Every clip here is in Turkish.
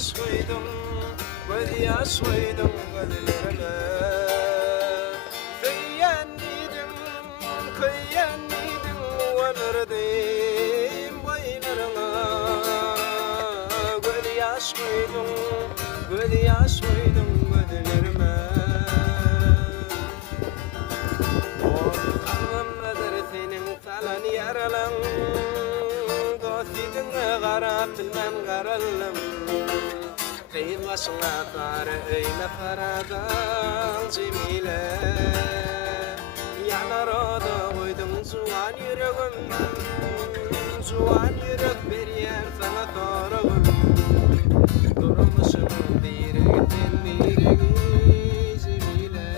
yaş koydum, göz yaş koydum gözlerime. Kıyyan idim, kıyyan idim, varırdım boylarına. Göz yaş koydum, göz yaş koydum gözlerime. Orkamdadır senin falan yaralan, dostidine qarap bilmem qaralım. Kıyın başına qarı öyle paradan cemile. Yanar oda koydum zuvan yüreğim, zuvan yürek veriyer sana doğrağım. Durmuşum direğinden direği cemile.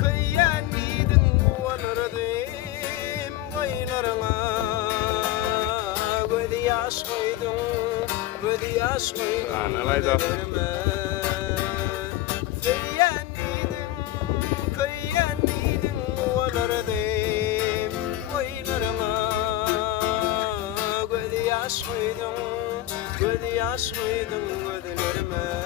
Kıyyan idin, varırdım boylarına. Göz yaş koydum, göz yaş koydum gözlerime. Kıyyan idin, varırdım boylarına. Göz yaş koydum, göz yaş koydum gözlerime.